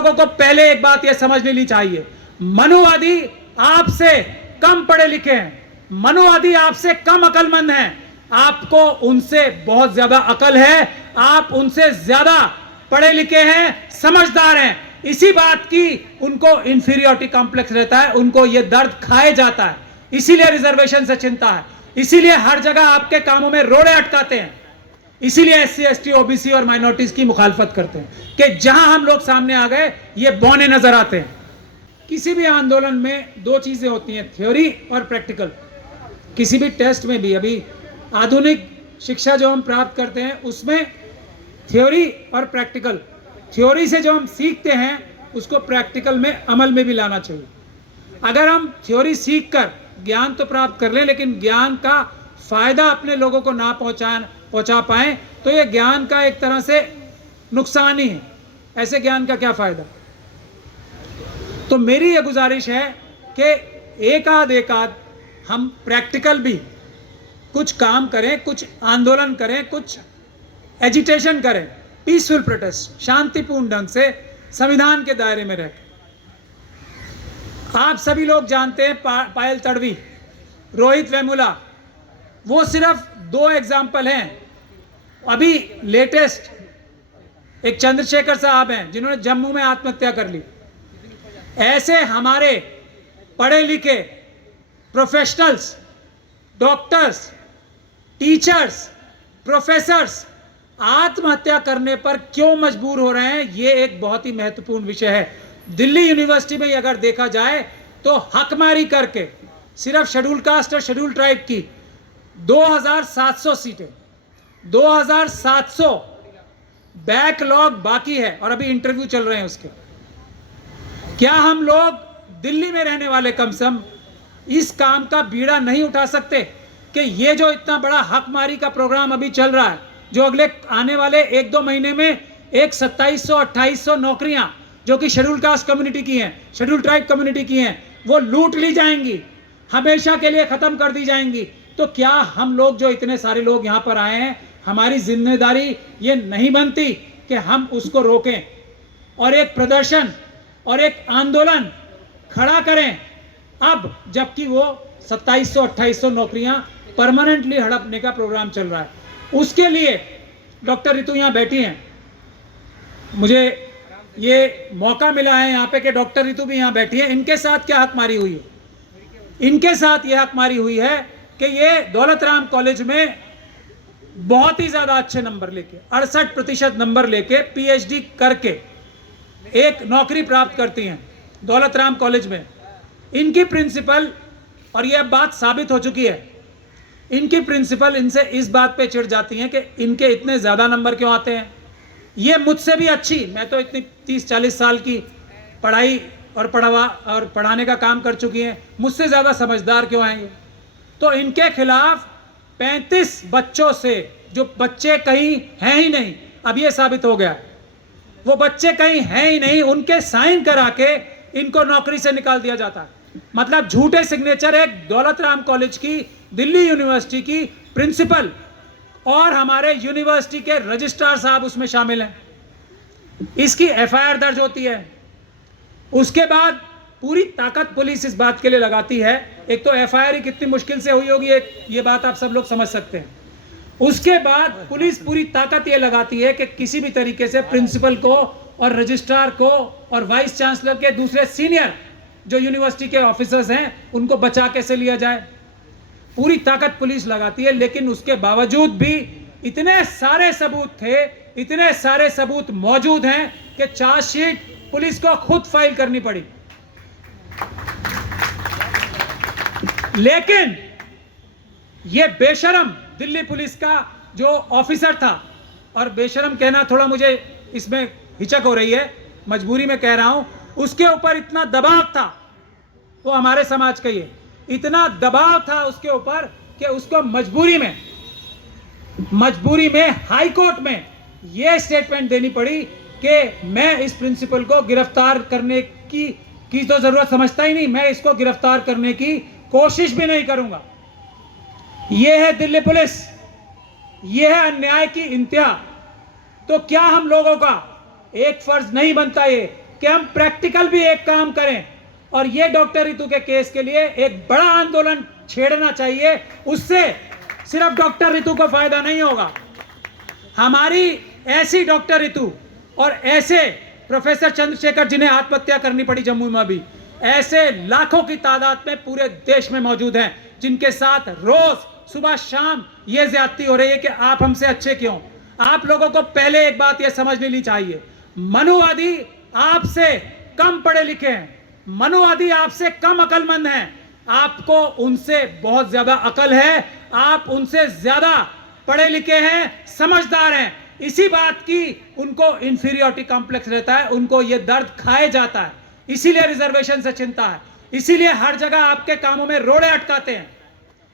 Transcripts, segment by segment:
लोगों को पहले एक बात यह समझ लेनी चाहिए, मनुवादी आपसे कम पढ़े लिखे हैं, मनुवादी आपसे कम अकलमंद हैं, आपको उनसे बहुत ज्यादा अकल है, आप उनसे ज्यादा पढ़े लिखे हैं, समझदार हैं। इसी बात की उनको इंफीरियरिटी कॉम्प्लेक्स रहता है, उनको यह दर्द खाए जाता है, इसीलिए रिजर्वेशन से चिंता है, इसीलिए हर जगह आपके कामों में रोड़े अटकाते हैं, इसीलिए एससी एसटी ओबीसी और माइनॉरिटीज की मुखालफत करते हैं कि जहां हम लोग सामने आ गए ये बौने नजर आते हैं। किसी भी आंदोलन में दो चीजें होती हैं, थ्योरी और प्रैक्टिकल। किसी भी टेस्ट में भी, अभी आधुनिक शिक्षा जो हम प्राप्त करते हैं उसमें थ्योरी और प्रैक्टिकल, थ्योरी से जो हम सीखते हैं उसको प्रैक्टिकल में अमल में भी लाना चाहिए। अगर हम थ्योरी सीख कर ज्ञान तो प्राप्त कर लें लेकिन ज्ञान का फायदा अपने लोगों को ना पहुंचा पाएं तो ये ज्ञान का एक तरह से नुकसान ही है। ऐसे ज्ञान का क्या फायदा। तो मेरी ये गुजारिश है कि एक आध हम प्रैक्टिकल भी कुछ काम करें, कुछ आंदोलन करें, कुछ एजिटेशन करें, पीसफुल प्रोटेस्ट, शांतिपूर्ण ढंग से संविधान के दायरे में रहकर। आप सभी लोग जानते हैं पायल तड़वी, रोहित वेमुला, वो सिर्फ दो एग्जाम्पल हैं। अभी लेटेस्ट एक चंद्रशेखर साहब हैं जिन्होंने जम्मू में आत्महत्या कर ली। ऐसे हमारे पढ़े लिखे प्रोफेशनल्स, डॉक्टर्स, टीचर्स, प्रोफेसर्स आत्महत्या करने पर क्यों मजबूर हो रहे हैं, ये एक बहुत ही महत्वपूर्ण विषय है। दिल्ली यूनिवर्सिटी में अगर देखा जाए तो हकमारी करके सिर्फ शेड्यूल कास्ट और शेड्यूल ट्राइब की 2700 सीटें, 2700 बैकलॉग बाकी है और अभी इंटरव्यू चल रहे हैं उसके। क्या हम लोग दिल्ली में रहने वाले कम से कम इस काम का बीड़ा नहीं उठा सकते कि ये जो इतना बड़ा हकमारी का प्रोग्राम अभी चल रहा है, जो अगले आने वाले 1-2 महीने में एक 2700-2800 नौकरियां जो कि शेड्यूल कास्ट कम्युनिटी की हैं, शेड्यूल ट्राइब कम्युनिटी की हैं, वो लूट ली जाएंगी, हमेशा के लिए खत्म कर दी जाएंगी। तो क्या हम लोग जो इतने सारे लोग यहाँ पर आए हैं, हमारी जिम्मेदारी ये नहीं बनती कि हम उसको रोकें और एक प्रदर्शन और एक आंदोलन खड़ा करें अब, जबकि वो 2700-2800 नौकरियां परमानेंटली हड़पने का प्रोग्राम चल रहा है। उसके लिए डॉक्टर रितु यहाँ बैठी हैं, मुझे ये मौका मिला है यहाँ पे कि डॉक्टर रितु भी यहाँ बैठी है। इनके साथ क्या हकमारी हुई है? इनके साथ यह हकमारी हुई है कि ये दौलत राम कॉलेज में बहुत ही ज्यादा अच्छे नंबर लेके 68% नंबर लेके पीएचडी करके एक नौकरी प्राप्त करती हैं दौलत राम कॉलेज में। इनकी प्रिंसिपल, और यह बात साबित हो चुकी है, इनकी प्रिंसिपल इनसे इस बात पे चिढ़ जाती हैं कि इनके इतने ज़्यादा नंबर क्यों आते हैं। ये मुझसे भी अच्छी, मैं तो इतनी 30-40 साल की पढ़ाई और पढ़ाने का काम कर चुकी हैं, मुझसे ज़्यादा समझदार क्यों हैं ये। तो इनके खिलाफ 35 बच्चों से, जो बच्चे कहीं हैं ही नहीं, अब ये साबित हो गया, वो बच्चे कहीं हैं ही नहीं, उनके साइन करा के इनको नौकरी से निकाल दिया जाता है। मतलब झूठे सिग्नेचर है दौलत राम कॉलेज की, दिल्ली यूनिवर्सिटी की प्रिंसिपल और हमारे यूनिवर्सिटी के रजिस्ट्रार साहब उसमें शामिल हैं। इसकी एफआईआर दर्ज होती है। उसके बाद पूरी ताकत पुलिस इस बात के लिए लगाती है, एक तो एफआईआर ही कितनी मुश्किल से हुई होगी, ये बात आप सब लोग समझ सकते हैं। उसके बाद पुलिस पूरी ताकत ये लगाती है कि किसी भी तरीके से प्रिंसिपल को और रजिस्ट्रार को और वाइस चांसलर के दूसरे सीनियर जो यूनिवर्सिटी के ऑफिसर्स हैं उनको बचा कैसे लिया जाए। पूरी ताकत पुलिस लगाती है, लेकिन उसके बावजूद भी इतने सारे सबूत थे, इतने सारे सबूत मौजूद हैं कि चार्जशीट पुलिस को खुद फाइल करनी पड़ी। लेकिन यह बेशरम दिल्ली पुलिस का जो ऑफिसर था, और बेशरम कहना थोड़ा मुझे इसमें हिचक हो रही है, मजबूरी में कह रहा हूं, उसके ऊपर इतना दबाव था, वो हमारे समाज का ही है, इतना दबाव था उसके ऊपर कि उसको मजबूरी में हाई कोर्ट में यह स्टेटमेंट देनी पड़ी कि मैं इस प्रिंसिपल को गिरफ्तार करने की तो जरूरत समझता ही नहीं, मैं इसको गिरफ्तार करने की कोशिश भी नहीं करूंगा। यह है दिल्ली पुलिस, यह है अन्याय की इंतहा। तो क्या हम लोगों का एक फर्ज नहीं बनता ये कि हम प्रैक्टिकल भी एक काम करें और ये डॉक्टर रितु के केस के लिए एक बड़ा आंदोलन छेड़ना चाहिए। उससे सिर्फ डॉक्टर रितु को फायदा नहीं होगा, हमारी ऐसी डॉक्टर रितु और ऐसे प्रोफेसर चंद्रशेखर जिन्हें आत्महत्या करनी पड़ी जम्मू में, भी ऐसे लाखों की तादाद में पूरे देश में मौजूद हैं जिनके साथ रोज सुबह शाम ये ज्यादती हो रही है कि आप हमसे अच्छे क्यों। आप लोगों को पहले एक बात ये समझ लेनी चाहिए, मनुवादी आपसे कम पढ़े लिखे हैं, मनुवादी आपसे कम अकलमंद हैं, आपको उनसे बहुत ज्यादा अकल है, आप उनसे ज्यादा पढ़े लिखे हैं, समझदार हैं। इसी बात की उनको इंफीरियरिटी कॉम्प्लेक्स रहता है, उनको ये दर्द खाए जाता है, इसीलिए रिजर्वेशन से चिंता है, इसीलिए हर जगह आपके कामों में रोड़े अटकाते हैं,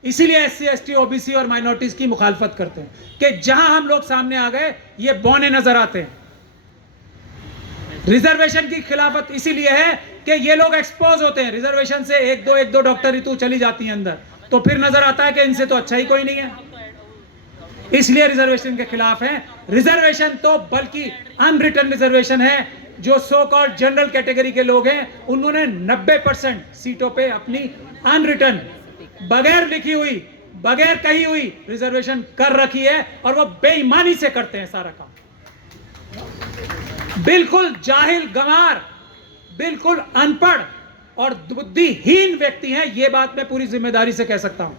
इसीलिए एससी एसटी ओबीसी और माइनॉरिटीज की मुखालफत करते हैं कि जहां हम लोग सामने आ गए ये बौने नजर आते हैं। रिजर्वेशन की खिलाफत इसीलिए है कि ये लोग एक्सपोज होते हैं, रिजर्वेशन से एक दो डॉक्टर रितु चली जाती हैं अंदर, तो फिर नजर आता है कि इनसे तो अच्छा ही कोई नहीं है, इसलिए रिजर्वेशन के खिलाफ है। रिजर्वेशन तो बल्कि अनरिटन रिजर्वेशन है, जो सो कॉल्ड जनरल कैटेगरी के लोग हैं उन्होंने 90% सीटों पे अपनी अनरिटन, बगैर लिखी हुई, बगैर कही हुई रिजर्वेशन कर रखी है और वो बेईमानी से करते हैं सारा काम। बिल्कुल जाहिल गंवार, बिल्कुल अनपढ़ और बुद्धिहीन व्यक्ति हैं, ये बात मैं पूरी जिम्मेदारी से कह सकता हूं।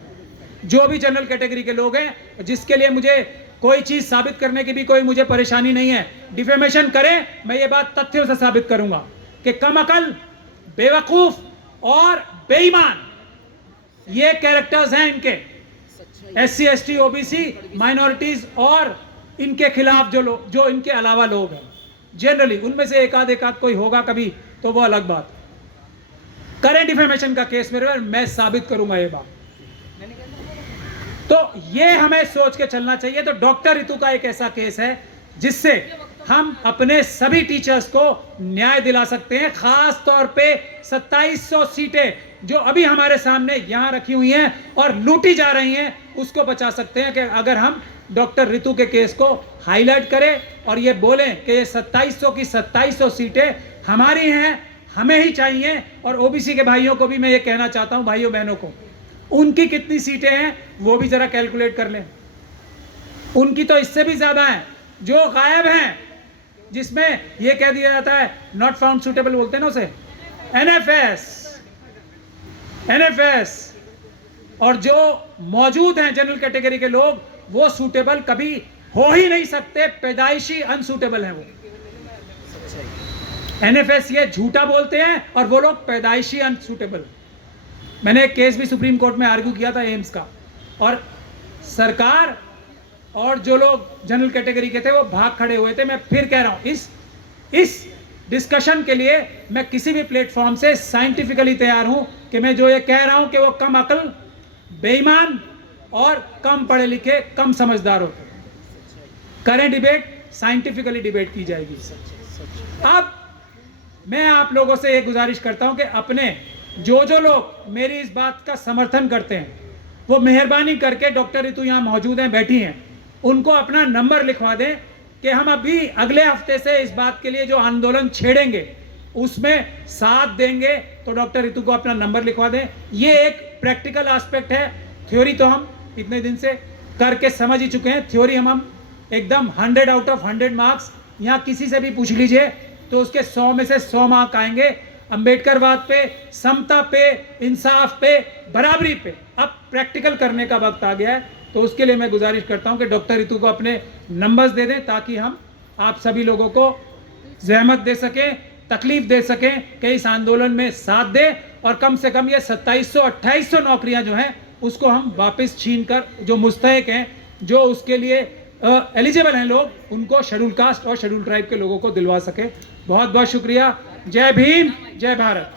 जो भी जनरल कैटेगरी के लोग हैं, जिसके लिए मुझे कोई चीज साबित करने की भी कोई मुझे परेशानी नहीं है, डिफेमेशन करें, मैं ये बात तथ्यों से साबित करूंगा कि कम अकल, बेवकूफ और बेईमान ये कैरेक्टर्स हैं इनके, एससी एसटी ओबीसी माइनॉरिटीज और इनके खिलाफ जो लोग, जो इनके अलावा लोग हैं, जनरली उनमें से एक आध कोई होगा कभी तो वो अलग बात। करें डिफेमेशन का केस मेरे पर, मैं साबित करूंगा ये बात। तो ये हमें सोच के चलना चाहिए। तो डॉक्टर रितु का एक ऐसा केस है जिससे हम अपने सभी टीचर्स को न्याय दिला सकते हैं, खास तौर पे 2700 सीटें जो अभी हमारे सामने यहां रखी हुई हैं और लूटी जा रही हैं, उसको बचा सकते हैं कि अगर हम डॉक्टर रितु के केस को हाईलाइट करें और ये बोलें कि ये 2700 की 2700 सीटें हमारी हैं, हमें ही चाहिए। और ओबीसी के भाइयों को भी मैं ये कहना चाहता हूं, भाइयों बहनों को, उनकी कितनी सीटें हैं वो भी जरा कैलकुलेट कर लें, उनकी तो इससे भी ज्यादा हैं जो गायब हैं, जिसमें ये कह दिया जाता है नॉट फाउंड सुटेबल, बोलते हैं ना उसे, एनएफएस। और जो मौजूद हैं जनरल कैटेगरी के लोग, वो सूटेबल कभी हो ही नहीं सकते, पैदाइशी अनसूटेबल हैं वो। एनएफएस ये झूठा बोलते हैं और वो लोग पैदाइशी अनसूटेबल। मैंने एक केस भी सुप्रीम कोर्ट में आर्ग्यू किया था एम्स का, और सरकार और जो लोग जनरल कैटेगरी के थे वो भाग खड़े हुए थे। मैं फिर कह रहा हूं, इस डिस्कशन के लिए मैं किसी भी प्लेटफॉर्म से साइंटिफिकली तैयार हूं कि मैं जो ये कह रहा हूं कि वो कम अकल, बेईमान और कम पढ़े लिखे, कम समझदार होते। करें डिबेट, साइंटिफिकली डिबेट की जाएगी। अब मैं आप लोगों से एक गुजारिश करता हूं कि अपने जो लोग मेरी इस बात का समर्थन करते हैं वो मेहरबानी करके, डॉक्टर रितु यहाँ मौजूद हैं, बैठी हैं, उनको अपना नंबर लिखवा दें कि हम अभी अगले हफ्ते से इस बात के लिए जो आंदोलन छेड़ेंगे उसमें साथ देंगे। तो डॉक्टर रितु को अपना नंबर लिखवा दें। ये एक प्रैक्टिकल एस्पेक्ट है, थ्योरी तो हम इतने दिन से करके समझ ही चुके हैं। थ्योरी हम एकदम 100 आउट ऑफ 100 मार्क्स, यहाँ किसी से भी पूछ लीजिए तो उसके 100 में से 100 मार्क आएंगे। अंबेडकरवाद पे, समता पे, इंसाफ पे, बराबरी पे अब प्रैक्टिकल करने का वक्त आ गया है। तो उसके लिए मैं गुजारिश करता हूं कि डॉक्टर रितु को अपने नंबर्स दे दें ताकि हम आप सभी लोगों को जहमत दे सकें, तकलीफ दे सकें कि इस आंदोलन में साथ दें और कम से कम ये 2700-2800 नौकरियां जो हैं उसको हम वापस छीन कर, जो मुस्तहिक हैं, जो उसके लिए एलिजिबल हैं लोग, उनको शेड्यूल कास्ट और शेड्यूल ट्राइब के लोगों को दिलवा सके। बहुत बहुत शुक्रिया। जय भीम, जय भारत।